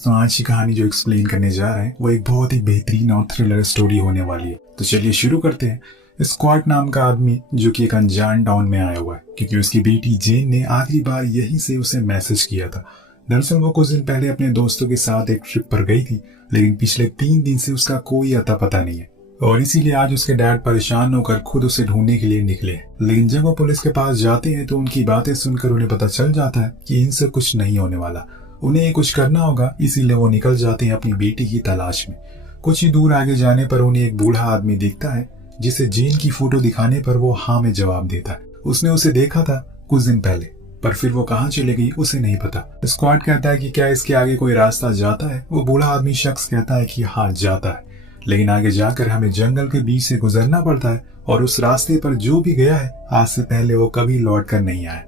तो आज की कहानी जो एक्सप्लेन करने जा रहे हैं वो एक बहुत ही बेहतरीन और थ्रिलर स्टोरी होने वाली है। तो चलिए शुरू करते हैं। स्कॉट नाम का आदमी जो कि एक अनजान टाउन में आया हुआ है क्योंकि उसकी बेटी जेन ने आखिरी बार यहीं से उसे मैसेज किया था। दरअसल वो कुछ दिन पहले अपने दोस्तों के साथ एक ट्रिप पर गई थी, लेकिन पिछले 3 दिन से उसका कोई अता पता नहीं है और इसीलिए आज उसके डैड परेशान होकर खुद उसे ढूंढने के लिए निकले। लेकिन जब वो पुलिस के पास जाते हैं तो उनकी बातें सुनकर उन्हें पता चल जाता है कि इनसे कुछ नहीं होने वाला, उन्हें कुछ करना होगा। इसीलिए वो निकल जाते हैं अपनी बेटी की तलाश में। कुछ ही दूर आगे जाने पर उन्हें एक बूढ़ा आदमी दिखता है जिसे जेन की फोटो दिखाने पर वो हाँ में जवाब देता है। उसने उसे देखा था कुछ दिन पहले, पर फिर वो कहाँ चली गई उसे नहीं पता। स्क्वाड कहता है कि क्या इसके आगे कोई रास्ता जाता है। वो बूढ़ा आदमी शख्स कहता है कि हाँ जाता है, लेकिन आगे जाकर हमें जंगल के बीच से गुजरना पड़ता है और उस रास्ते पर जो भी गया है आज से पहले वो कभी लौट कर नहीं आया।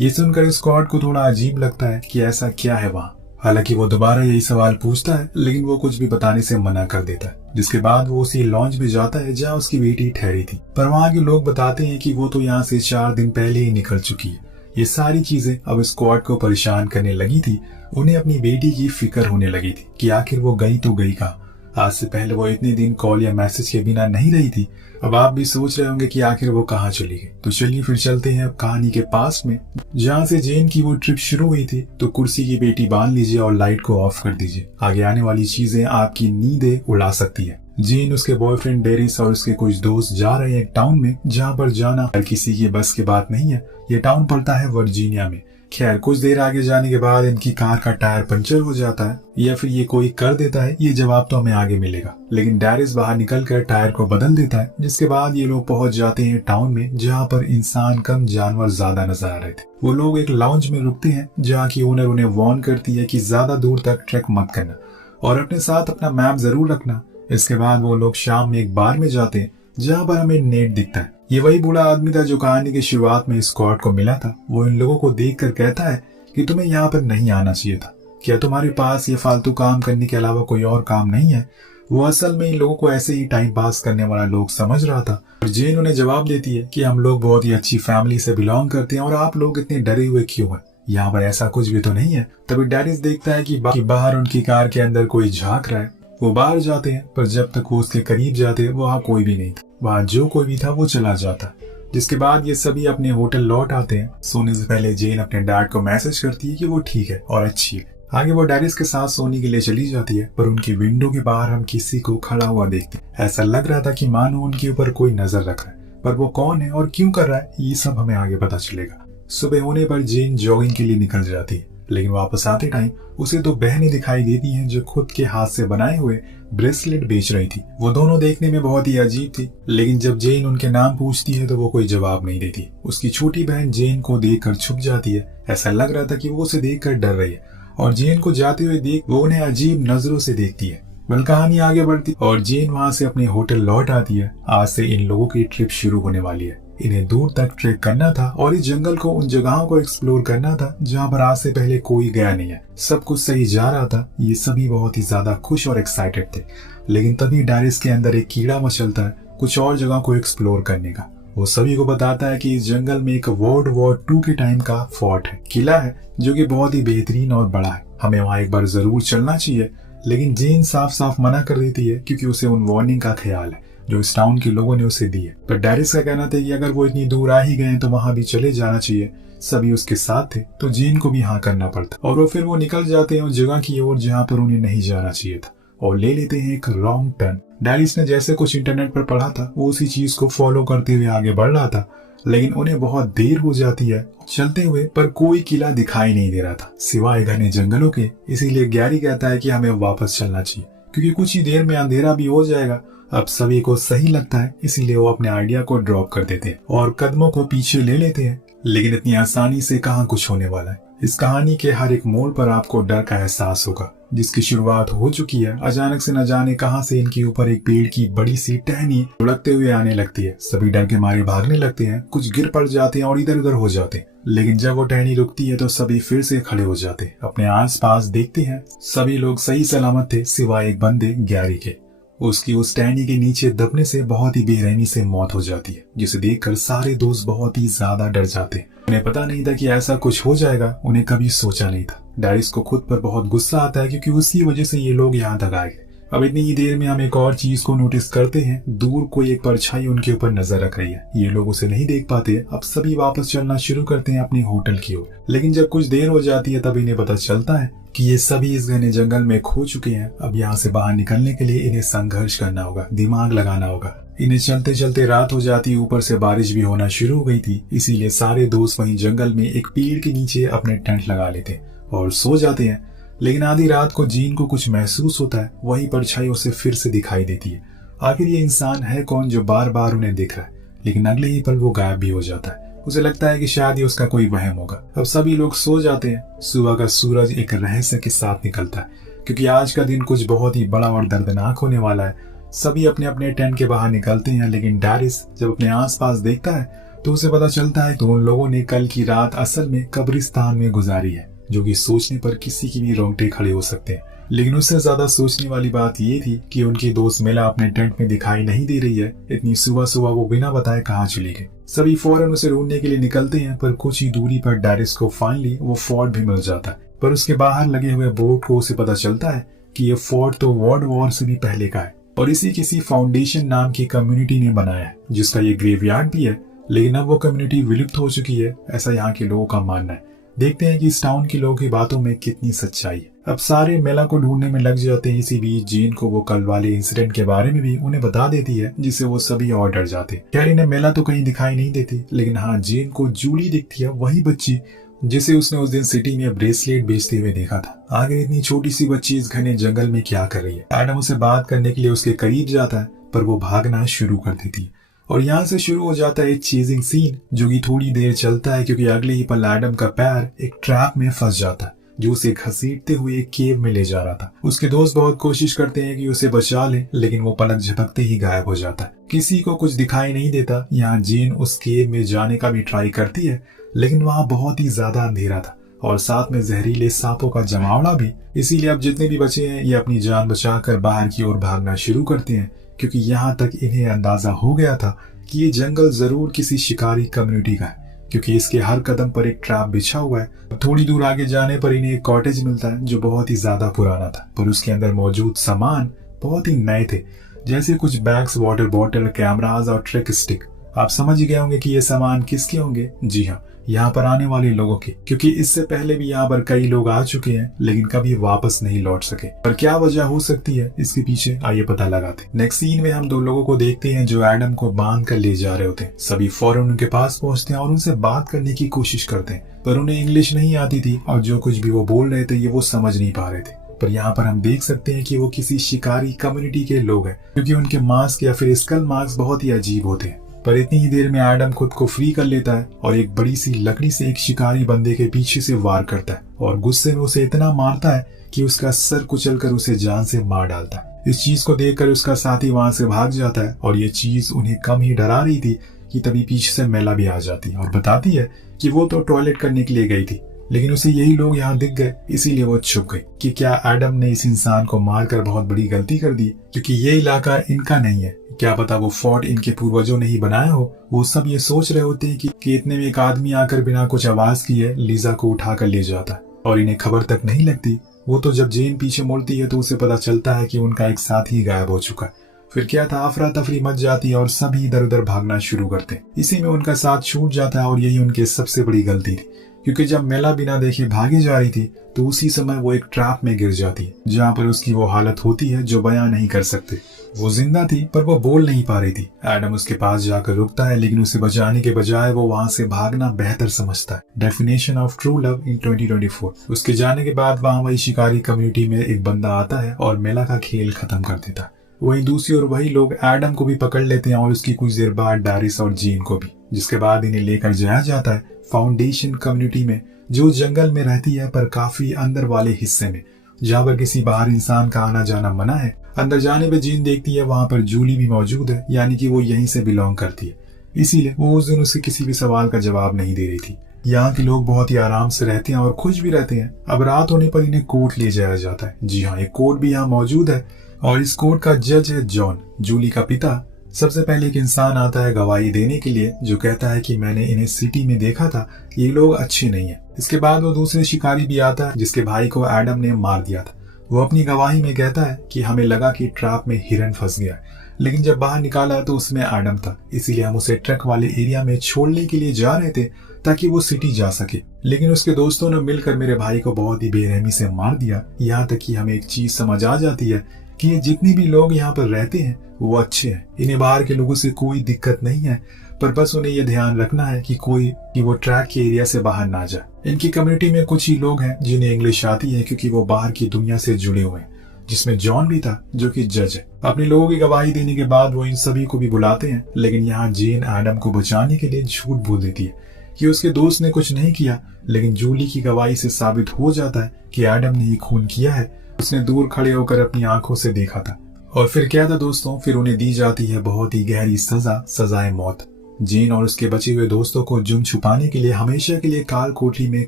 ये सुनकर स्क्वाड को थोड़ा अजीब लगता है कि ऐसा क्या है वहाँ। हालांकि वो दोबारा यही सवाल पूछता है, लेकिन वो कुछ भी बताने से मना कर देता है। जिसके बाद वो उसी लॉन्च में जाता है जहाँ उसकी बेटी ठहरी थी, पर वहाँ के लोग बताते हैं कि वो तो यहाँ से 4 दिन पहले ही निकल चुकी है। ये सारी चीजें अब स्क्वाड को परेशान करने लगी थी। उन्हें अपनी बेटी की फिक्र होने लगी थी कि आखिर वो गई तो गई कहाँ। आज से पहले वो इतने दिन कॉल या मैसेज के बिना नहीं रही थी। अब आप भी सोच रहे होंगे कि आखिर वो कहाँ चली गई। तो चलिए फिर चलते हैं कहानी के पास में, जहाँ से जेन की वो ट्रिप शुरू हुई थी। तो कुर्सी की पेटी बांध लीजिए और लाइट को ऑफ कर दीजिए। आगे आने वाली चीजें आपकी नींदें उड़ा सकती है। जेन, उसके बॉयफ्रेंड डेरिस और उसके कुछ दोस्त जा रहे हैं एक टाउन में जहाँ पर जाना हर किसी की बस की बात नहीं है। ये टाउन पड़ता है वर्जीनिया में। खैर, कुछ देर आगे जाने के बाद इनकी कार का टायर पंचर हो जाता है, या फिर ये कोई कर देता है, ये जवाब तो हमें आगे मिलेगा। लेकिन डेरिस बाहर निकलकर टायर को बदल देता है, जिसके बाद ये लोग पहुंच जाते हैं टाउन में जहां पर इंसान कम जानवर ज्यादा नजर आ रहे थे। वो लोग एक लाउंज में रुकते हैं जहाँ की ओनर उन्हें वार्न करती है कि ज्यादा दूर तक ट्रैक मत करना और अपने साथ अपना मैप जरूर रखना। इसके बाद वो लोग शाम में एक बार में जाते हैं जहाँ पर हमें नेट दिखता है। ये वही बूढ़ा आदमी था जो कहानी की शुरुआत में स्क्वाड को मिला था। वो इन लोगों को देखकर कहता है कि तुम्हें यहाँ पर नहीं आना चाहिए था। क्या तुम्हारे पास ये फालतू काम करने के अलावा कोई और काम नहीं है? वो असल में इन लोगों को ऐसे ही टाइम पास करने वाला लोग समझ रहा था। और जेन उन्हें जवाब देती है कि हम लोग बहुत ही अच्छी फैमिली से बिलोंग करते हैं और आप लोग इतने डरे हुए क्यों हैं? यहाँ पर ऐसा कुछ भी तो नहीं है। तभी डेरिस देखता है कि बाहर उनकी कार के अंदर कोई झांक रहा है। वो बाहर जाते हैं, पर जब तक वो उसके करीब जाते वहाँ कोई भी नहीं था। वहाँ जो कोई भी था वो चला जाता। जिसके बाद ये सभी अपने होटल लौट आते हैं। सोने से पहले जेन अपने डैड को मैसेज करती है कि वो ठीक है और अच्छी है। आगे वो डेरिस के साथ सोने के लिए चली जाती है, पर उनकी विंडो के बाहर हम किसी को खड़ा हुआ देखते हैं। ऐसा लग रहा था कि मानो उनके ऊपर कोई नजर रख रहा है, पर वो कौन है और क्यों कर रहा है ये सब हमें आगे पता चलेगा। सुबह होने पर जेन जॉगिंग के लिए निकल जाती है, लेकिन वापस आते टाइम उसे 2 बहनें दिखाई देती हैं जो खुद के हाथ से बनाए हुए ब्रेसलेट बेच रही थी। वो दोनों देखने में बहुत ही अजीब थी, लेकिन जब जेन उनके नाम पूछती है तो वो कोई जवाब नहीं देती। उसकी छोटी बहन जेन को देखकर छुप जाती है। ऐसा लग रहा था कि वो उसे देखकर डर रही है और जेन को जाते हुए देख वो उन्हें अजीब नजरों से देखती है। कहानी आगे बढ़ती और जेन वहां से अपने होटल लौट आती है। आज से इन लोगों की ट्रिप शुरू होने वाली है। इन्हें दूर तक ट्रेक करना था और इस जंगल को, उन जगहों को एक्सप्लोर करना था जहाँ पर आज से पहले कोई गया नहीं है। सब कुछ सही जा रहा था। ये सभी बहुत ही ज्यादा खुश और एक्साइटेड थे, लेकिन तभी डेरिस के अंदर एक कीड़ा मचलता है कुछ और जगह को एक्सप्लोर करने का। वो सभी को बताता है कि इस जंगल में एक वर्ल्ड वॉर 2 के टाइम का फोर्ट है, किला है जो कि बहुत ही बेहतरीन और बड़ा है। हमें वहाँ एक बार जरूर चलना चाहिए। लेकिन जेन साफ साफ मना कर देती है क्योंकि उसे उन वार्निंग का ख्याल है जो इस टाउन के लोगों ने उसे दी है। पर डेरिस का कहना था कि अगर वो इतनी दूर आ ही गए तो वहां भी चले जाना चाहिए। सभी उसके साथ थे तो जेन को भी हाँ करना पड़ता और वो निकल जाते हैं उस जगह की ओर जहाँ पर उन्हें नहीं जाना चाहिए था और ले लेते हैं एक रॉन्ग टर्न। डेरिस ने जैसे कुछ इंटरनेट पर पढ़ा था वो उसी चीज को फॉलो करते हुए आगे बढ़ रहा था, लेकिन उन्हें बहुत देर हो जाती है चलते हुए। पर कोई किला दिखाई नहीं दे रहा था सिवाय घने जंगलों के। इसीलिए गैरी कहता है कि हमें वापस चलना चाहिए क्योंकि कुछ ही देर में अंधेरा भी हो जाएगा। अब सभी को सही लगता है, इसीलिए वो अपने आइडिया को ड्रॉप कर देते हैं और कदमों को पीछे ले लेते हैं। लेकिन इतनी आसानी से कहाँ कुछ होने वाला है। इस कहानी के हर एक मोड़ पर आपको डर का एहसास होगा, जिसकी शुरुआत हो चुकी है। अचानक से न जाने कहां से इनके ऊपर एक पेड़ की बड़ी सी टहनी लुढ़कते हुए आने लगती है। सभी डर के मारे भागने लगते हैं, कुछ गिर पड़ जाते हैं और इधर उधर हो जाते हैं। लेकिन जब वो टहनी रुकती है तो सभी फिर से खड़े हो जाते हैं। अपने आस पास देखते हैं, सभी लोग सही सलामत थे सिवाय एक बंदे गैरी के। उसकी उस टहनी के नीचे दबने से बहुत ही बेरहमी से मौत हो जाती है, जिसे देखकर सारे दोस्त बहुत ही ज्यादा डर जाते हैं। उन्हें पता नहीं था कि ऐसा कुछ हो जाएगा, उन्हें कभी सोचा नहीं था। डैरिस को खुद पर बहुत गुस्सा आता है क्योंकि उसकी वजह से ये लोग यहाँ तक आए। अब इतनी ही देर में हम एक और चीज को नोटिस करते हैं, दूर कोई एक परछाई उनके ऊपर नजर रख रही है। ये लोग उसे नहीं देख पाते। अब सभी वापस चलना शुरू करते हैं अपने होटल की ओर, लेकिन जब कुछ देर हो जाती है तब इन्हें पता चलता है कि ये सभी इस घने जंगल में खो चुके हैं। अब यहाँ से बाहर निकलने के लिए इन्हें संघर्ष करना होगा, दिमाग लगाना होगा। इन्हें चलते चलते रात हो जाती, ऊपर से बारिश भी होना शुरू हो गई थी, इसीलिए सारे दोस्त वहीं जंगल में एक पेड़ के नीचे अपने टेंट लगा लेते और सो जाते हैं। लेकिन आधी रात को जीन को कुछ महसूस होता है, वही परछाई उसे फिर से दिखाई देती है। आखिर ये इंसान है कौन जो बार बार उन्हें दिख रहा है, लेकिन अगले ही पल वो गायब भी हो जाता है। उसे लगता है कि शायद ये उसका कोई वहम होगा। अब सभी लोग सो जाते हैं। सुबह का सूरज एक रहस्य के साथ निकलता है, क्योंकि आज का दिन कुछ बहुत ही बड़ा और दर्दनाक होने वाला है। सभी अपने अपने टेंट के बाहर निकलते हैं, लेकिन डैरिस जब अपने आसपास देखता है तो उसे पता चलता है कि उन लोगों ने कल की रात असल में कब्रिस्तान में गुजारी है, जो कि सोचने पर किसी की भी रोंगटे खड़े हो सकते हैं। लेकिन उससे ज्यादा सोचने वाली बात ये थी कि उनकी दोस्त मेला अपने टेंट में दिखाई नहीं दे रही है। इतनी सुबह सुबह वो बिना बताए कहाँ चली गई। सभी फौरन उसे ढूंढने के लिए निकलते हैं, पर कुछ ही दूरी पर डैरिस को फाइनली वो फोर्ट भी मिल जाता है। पर उसके बाहर लगे हुए बोर्ड को उसे पता चलता है कि ये फोर्ट तो वर्ल्ड वॉर से भी पहले का है और इसी किसी फाउंडेशन नाम की कम्युनिटी ने बनाया है, जिसका ये ग्रेवयार्ड भी है। लेकिन अब वो कम्युनिटी विलुप्त हो चुकी है, ऐसा यहाँ के लोगों का मानना है। देखते हैं कि इस टाउन के लोगों की बातों में कितनी सच्चाई है। अब सारे मेला को ढूंढने में लग जाते हैं। इसी बीच जीन को वो कल वाले इंसिडेंट के बारे में भी उन्हें बता देती है, जिससे वो सभी और डर जाते। खैर इन्हें मेला तो कहीं दिखाई नहीं देती, लेकिन हाँ जीन को जूली दिखती है, वही बच्ची जिसे उसने उस दिन सिटी में ब्रेसलेट बेचते हुए देखा था। आगे इतनी छोटी सी बच्ची इस घने जंगल में क्या कर रही है? एडम उसे बात करने के लिए उसके करीब जाता है, पर वो भागना शुरू कर देती है और यहाँ से शुरू हो जाता है एक चेजिंग सीन, जो कि थोड़ी देर चलता है, क्योंकि अगले ही पल एडम का पैर एक ट्रैप में फंस जाता है जो उसे घसीटते हुए एक केव में ले जा रहा था। उसके दोस्त बहुत कोशिश करते हैं कि उसे बचा ले, लेकिन वो पलक झपकते ही गायब हो जाता है। किसी को कुछ दिखाई नहीं देता। यहाँ जीन उस केव में जाने का भी ट्राई करती है, लेकिन वहाँ बहुत ही ज्यादा अंधेरा था और साथ में जहरीले सांपों का जमावड़ा भी। इसीलिए अब जितने भी बचे हैं ये अपनी जान बचाकर बाहर की ओर भागना शुरू करते हैं, क्योंकि यहाँ तक इन्हें अंदाजा हो गया था कि ये जंगल जरूर किसी शिकारी कम्युनिटी का है, क्योंकि इसके हर कदम पर एक ट्रैप बिछा हुआ है। थोड़ी दूर आगे जाने पर इन्हें एक कॉटेज मिलता है जो बहुत ही ज्यादा पुराना था, पर उसके अंदर मौजूद सामान बहुत ही नए थे, जैसे कुछ बैग्स, वाटर बॉटल, कैमरास और ट्रिक स्टिक। आप समझ गए होंगे कि ये सामान किसके होंगे। जी हाँ, यहाँ पर आने वाले लोगों के, क्योंकि इससे पहले भी यहाँ पर कई लोग आ चुके हैं, लेकिन कभी वापस नहीं लौट सके। पर क्या वजह हो सकती है इसके पीछे, आइए पता लगाते। नेक्स्ट सीन में हम दो लोगों को देखते हैं जो एडम को बांध कर ले जा रहे होते हैं। सभी फौरन उनके पास पहुंचते हैं और उनसे बात करने की कोशिश करते हैं, पर उन्हें इंग्लिश नहीं आती थी और जो कुछ भी वो बोल रहे थे ये वो समझ नहीं पा रहे थे। पर यहाँ पर हम देख सकते हैं कि वो किसी शिकारी कम्युनिटी के लोग हैं, क्योंकि उनके मास्क या फिर स्कल मार्क्स बहुत ही अजीब होते हैं। पर इतनी ही देर में एडम खुद को फ्री कर लेता है और एक बड़ी सी लकड़ी से एक शिकारी बंदे के पीछे से वार करता है और गुस्से में उसे इतना मारता है कि उसका सर कुचलकर उसे जान से मार डालता है। इस चीज को देखकर उसका साथी वहां से भाग जाता है और ये चीज उन्हें कम ही डरा रही थी कि तभी पीछे से मेला भी आ जाती है और बताती है कि वो तो टॉयलेट करने के लिए गई थी, लेकिन उसे यही लोग यहाँ दिख गए, इसीलिए वो छुप गई कि क्या एडम ने इस इंसान को मारकर बहुत बड़ी गलती कर दी, क्योंकि ये इलाका इनका नहीं है। क्या पता वो फोर्ट इनके पूर्वजों ने ही बनाया हो। वो सब ये सोच रहे होते हैं कि इतने में एक आदमी आकर बिना कुछ आवाज किए लीजा को उठा कर ले जाता है और इन्हें खबर तक नहीं लगती। वो तो जब जेन पीछे मुड़ती है तो उसे पता चलता है कि उनका एक साथी गायब हो चुका है। फिर क्या था, अफरा तफरी मच जाती है और सभी इधर उधर भागना शुरू करते। इसी में उनका साथ छूट जाता है और यही उनकी सबसे बड़ी गलती थी, क्योंकि जब मेला बिना देखे भागी जा रही थी तो उसी समय वो एक ट्रैप में गिर जाती है, जहाँ पर उसकी वो हालत होती है जो बयां नहीं कर सकते। वो जिंदा थी पर वो बोल नहीं पा रही थी। एडम उसके पास जाकर रुकता है, लेकिन उसे बचाने के बजाय वो वहां से भागना बेहतर समझता है। Definition of true love in 2024। उसके जाने के बाद वहां वही शिकारी कम्युनिटी में एक बंदा आता है और मेला का खेल खत्म कर देता है। वहीं दूसरी ओर वही लोग एडम को भी पकड़ लेते हैं और उसकी कुछ देर बाद डैरिस और जीन को भी, जिसके बाद इन्हें लेकर जाया जाता है फाउंडेशन कम्युनिटी में, जो जंगल में रहती है पर काफी अंदर वाले हिस्से में, जहाँ पर किसी बाहर इंसान का आना जाना मना है। अंदर जाने पे जीन देखती है वहां पर जूली भी मौजूद है, यानी कि वो यहीं से बिलोंग करती है, इसीलिए वो उस दिन उसके किसी भी सवाल का जवाब नहीं दे रही थी। यहाँ के लोग बहुत ही आराम से रहते हैं और खुश भी रहते हैं। अब रात होने पर इन्हें कोर्ट ले जाया जाता है। जी हाँ, एक कोर्ट भी यहाँ मौजूद है और इस कोर्ट का जज है जॉन, जूली का पिता। सबसे पहले एक इंसान आता है गवाही देने के लिए, जो कहता है कि मैंने इन्हें सिटी में देखा था, ये लोग अच्छे नहीं है। इसके बाद वो दूसरे शिकारी भी आता है जिसके भाई को एडम ने मार दिया था। वो अपनी गवाही में कहता है कि हमें लगा कि ट्रैप में हिरन फंस गया, लेकिन जब बाहर निकाला तो उसमें एडम था, इसीलिए हम उसे ट्रक वाले एरिया में छोड़ने के लिए जा रहे थे ताकि वो सिटी जा सके। लेकिन उसके दोस्तों ने मिलकर मेरे भाई को बहुत ही बेरहमी से मार दिया। यहाँ तक कि हमें एक चीज समझ आ जाती है कि ये जितने भी लोग यहाँ पर रहते हैं वो अच्छे हैं, इन्हें बाहर के लोगों से कोई दिक्कत नहीं है, पर बस उन्हें यह ध्यान रखना है कि वो ट्रैक के एरिया से बाहर ना जाए। इनकी कम्युनिटी में कुछ ही लोग हैं जिन्हें इंग्लिश आती है क्योंकि वो बाहर की दुनिया से जुड़े हुए हैं, जिसमें जॉन भी था जो कि जज है। अपने लोगों की गवाही देने के बाद वो इन सभी को भी बुलाते हैं, लेकिन यहाँ जेन एडम को बचाने के लिए झूठ बोल देती है कि उसके दोस्त ने कुछ नहीं किया। लेकिन जूली की गवाही से साबित हो जाता है कि एडम ने ये खून किया है, उसने दूर खड़े होकर अपनी आंखों से देखा था। और फिर क्या था दोस्तों, फिर उन्हें दी जाती है बहुत ही गहरी सजा, सजाए मौत। जेन और उसके बचे हुए दोस्तों को जुर्म छुपाने के लिए हमेशा के लिए काल कोठरी में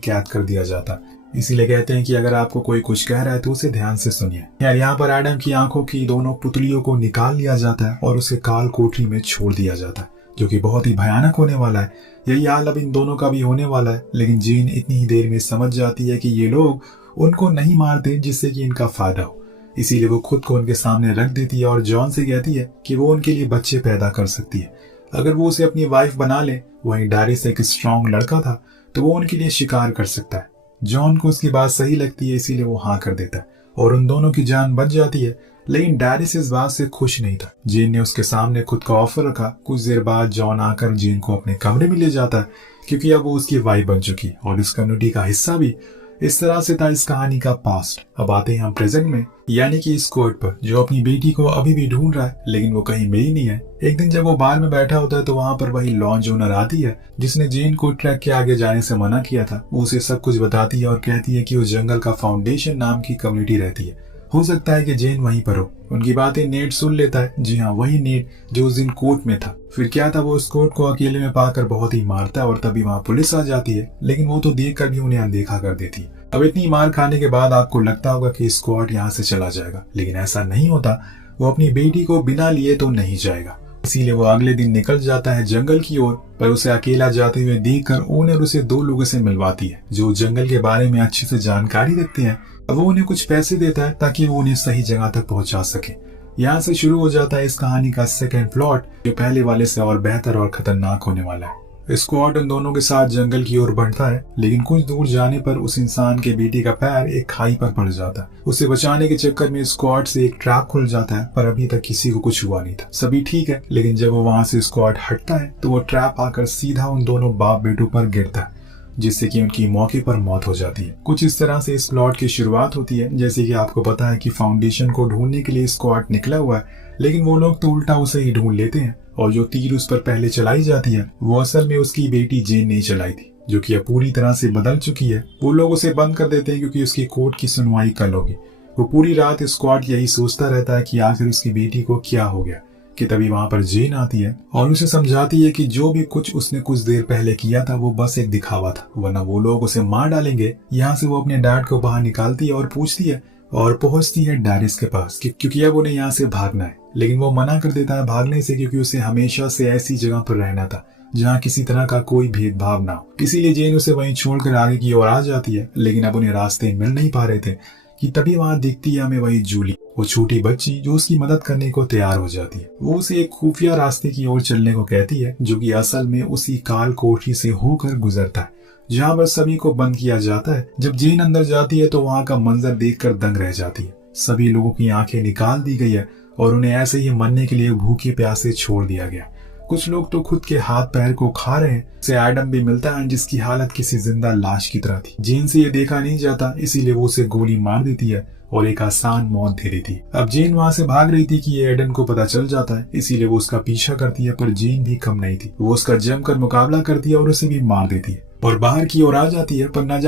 कैद कर दिया जाता। इसीलिए कहते हैं कि अगर आपको कोई कुछ कह रहा है तो उसे ध्यान से सुनिए। यार यहाँ पर एडम की आंखों की दोनों पुतलियों को निकाल लिया जाता है और उसे काल कोठरी में छोड़ दिया जाता है, जो कि बहुत ही भयानक होने वाला है। यही हाल अब इन दोनों का भी होने वाला है। लेकिन जेन इतनी ही देर में समझ जाती है कि ये लोग उनको नहीं मारते जिससे कि इनका फायदा हो, इसीलिए वो खुद को उनके सामने रख देती है और जॉन से कहती है कि वो उनके लिए बच्चे पैदा कर सकती है अगर वो उसे अपनी वाइफ बना ले। वहीं डारिस एक स्ट्रॉन्ग लड़का था तो वो उनके लिए शिकार कर सकता है। जॉन को उसकी बात सही लगती है, इसीलिए वो हाँ कर देता है और उन दोनों की जान बच जाती है। लेकिन डारिस इस बात से खुश नहीं था। जेन ने उसके सामने खुद का ऑफर रखा। कुछ देर बाद जॉन आकर जेन को अपने कमरे में ले जाता है क्योंकि अब वो उसकी वाइफ बन चुकी और इस कम्युनिटी का हिस्सा भी। इस तरह से था इस कहानी का पास्ट। अब आते हैं हम प्रेजेंट में, यानी कि इस कोर्ट पर, जो अपनी बेटी को अभी भी ढूंढ रहा है लेकिन वो कहीं मिली नहीं है। एक दिन जब वो बार में बैठा होता है तो वहां पर वही लॉन्ज ओनर आती है जिसने जेन को ट्रैक के आगे जाने से मना किया था। वो उसे सब कुछ बताती है और कहती है कि उस जंगल का फाउंडेशन नाम की कम्युनिटी रहती है, हो सकता है कि जेन वहीं पर हो। उनकी बातें नेट सुन लेता है। जी हाँ, वही नेट जो उस दिन कोर्ट में था। फिर क्या था, वो उस कोर्ट को अकेले में पाकर बहुत ही मारता है और तभी वहाँ पुलिस आ जाती है, लेकिन वो तो देख कर भी उन्हें अनदेखा कर देती है। अब इतनी मार खाने के बाद आपको लगता होगा कि स्क्वाड यहाँ से चला जाएगा, लेकिन ऐसा नहीं होता। वो अपनी बेटी को बिना लिए तो नहीं जाएगा, इसीलिए वो अगले दिन निकल जाता है जंगल की ओर। पर उसे अकेला जाते हुए देखकर ओनर उसे दो लोगों से मिलवाती है जो जंगल के बारे में अच्छे से जानकारी रखते हैं। अब वो उन्हें कुछ पैसे देता है ताकि वो उन्हें सही जगह तक पहुंचा सके। यहाँ से शुरू हो जाता है इस कहानी का सेकंड प्लॉट, जो पहले वाले से और बेहतर और खतरनाक होने वाला है। स्क्वाड उन दोनों के साथ जंगल की ओर बढ़ता है, लेकिन कुछ दूर जाने पर उस इंसान के बेटी का पैर एक खाई पर पड़ जाता है। उसे बचाने के चक्कर में स्क्वाड से एक ट्रैप खुल जाता है, पर अभी तक किसी को कुछ हुआ नहीं था, सभी ठीक है। लेकिन जब वो वहां से स्क्वाड हटता है तो वो ट्रैप आकर सीधा उन दोनों बाप बेटों पर गिरता है, जिससे कि उनकी मौके पर मौत हो जाती है। कुछ इस तरह से इस प्लॉट की शुरुआत होती है। जैसे कि आपको पता है कि फाउंडेशन को ढूंढने के लिए स्क्वाड निकला हुआ है, लेकिन वो लोग तो उल्टा उसे ही ढूंढ लेते हैं और जो तीर उस पर पहले चलाई जाती है वो असल में उसकी बेटी जेन ने चलाई थी, जो कि अब पूरी तरह से बदल चुकी है। वो लोग उसे बंद कर देते हैं क्योंकि उसकी कोर्ट की सुनवाई कल होगी। वो पूरी रात स्क्वाड यही सोचता रहता है कि आखिर उसकी बेटी को क्या हो गया, कि तभी वहां पर जेन आती है और उसे समझाती है कि जो भी कुछ उसने कुछ देर पहले किया था वो बस एक दिखावा था, वरना वो लोग उसे मार डालेंगे। यहाँ से वो अपने डैड को बाहर निकालती है और पूछती है और पहुंचती है डारिस के पास क्योंकि अब उन्हें यहाँ से भागना है। लेकिन वो मना कर देता है भागने से, क्योंकि उसे हमेशा से ऐसी जगह पर रहना था जहाँ किसी तरह का कोई भेदभाव ना हो। इसीलिए जेन उसे वहीं छोड़कर आगे की ओर आ जाती है। लेकिन अब उन्हें रास्ते मिल नहीं पा रहे थे कि तभी वहां दिखती है हमें वही जूली, वो छोटी बच्ची जो उसकी मदद करने को तैयार हो जाती है। वो उसे एक खुफिया रास्ते की ओर चलने को कहती है, जो कि असल में उसी काल कोठरी से होकर गुजरता है जहाँ पर सभी को बंद किया जाता है। जब जेन अंदर जाती है तो वहाँ का मंजर देखकर दंग रह जाती है। सभी लोगों की आंखें निकाल दी गई है और उन्हें ऐसे ही मरने के लिए भूखे प्यासे छोड़ दिया गया। कुछ लोग तो खुद के हाथ पैर को खा रहे हैं। उसे एडम भी मिलता है जिसकी हालत किसी जिंदा लाश की तरह थी। जेन से ये देखा नहीं जाता, इसीलिए वो उसे गोली मार देती है और एक आसान मौत दे देती है। अब जेन वहां से भाग रही थी कि ये एडम को पता चल जाता है, इसीलिए वो उसका पीछा करती है। पर जेन भी कम नहीं थी, वो उसका जमकर मुकाबला करती है और उसे भी मार देती है और बाहर की ओर आ जाती है। पर ना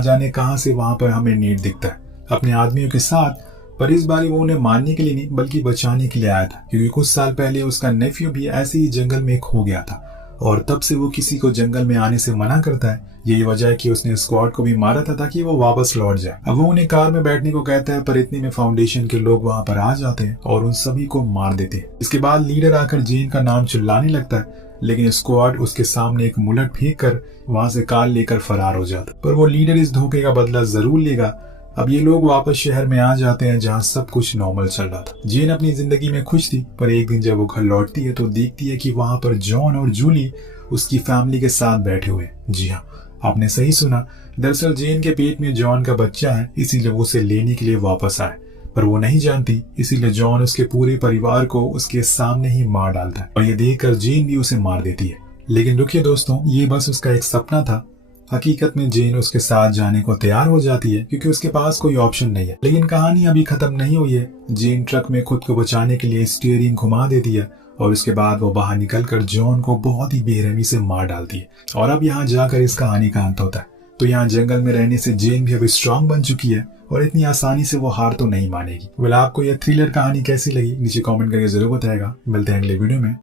जाने कहां से वहां पर हमें नेट दिखता है अपने आदमियों के साथ। पर इस बार वो उन्हें मारने के लिए नहीं बल्कि बचाने के लिए आया था, क्योंकि कुछ साल पहले उसका नेफ्यू भी ऐसे ही जंगल में खो गया था और तब से वो किसी को जंगल में आने से मना करता है। यही वजह है कि उसने स्क्वाड को भी मारा था ताकि वो वापस लौट जाए। अब वो उन्हें कार में बैठने को कहता है, पर इतने में फाउंडेशन के लोग वहां पर आ जाते हैं और उन सभी को मार देते हैं। इसके बाद लीडर आकर जेन का नाम चिल्लाने लगता है, लेकिन स्क्वाड उसके सामने एक मुलट फेंक कर वहां से कार लेकर फरार हो जाता। पर वो लीडर इस धोखे का बदला जरूर लेगा। अब ये लोग वापस शहर में आ जाते हैं जहाँ सब कुछ नॉर्मल चल रहा था। जेन अपनी जिंदगी में खुश थी, पर एक दिन जब वो घर लौटती है तो देखती है कि वहां पर जॉन और जूली उसकी फैमिली के साथ बैठे हुए। जी हाँ, आपने सही सुना। दरअसल जेन के पेट में जॉन का बच्चा है, इसीलिए वो उसे लेने के लिए वापस आए। पर वो नहीं जानती, इसीलिए जॉन उसके पूरे परिवार को उसके सामने ही मार डालता है और ये देखकर जेन भी उसे मार देती है। लेकिन रुकिए दोस्तों, ये बस उसका एक सपना था। हकीकत में जेन उसके साथ जाने को तैयार हो जाती है क्योंकि उसके पास कोई ऑप्शन नहीं है। लेकिन कहानी अभी खत्म नहीं हुई है। जेन ट्रक में खुद को बचाने के लिए स्टीयरिंग घुमा देती है और उसके बाद वो बाहर निकलकर जॉन को बहुत ही बेरहमी से मार डालती है। और अब यहाँ जाकर इस कहानी का अंत होता है। तो यहाँ जंगल में रहने से जेन भी अभी स्ट्रांग बन चुकी है और इतनी आसानी से वो हार तो नहीं मानेगी। आपको यह थ्रिलर कहानी कैसी लगी नीचे कमेंट करके जरूर बताएगा। मिलते हैं अगले वीडियो में।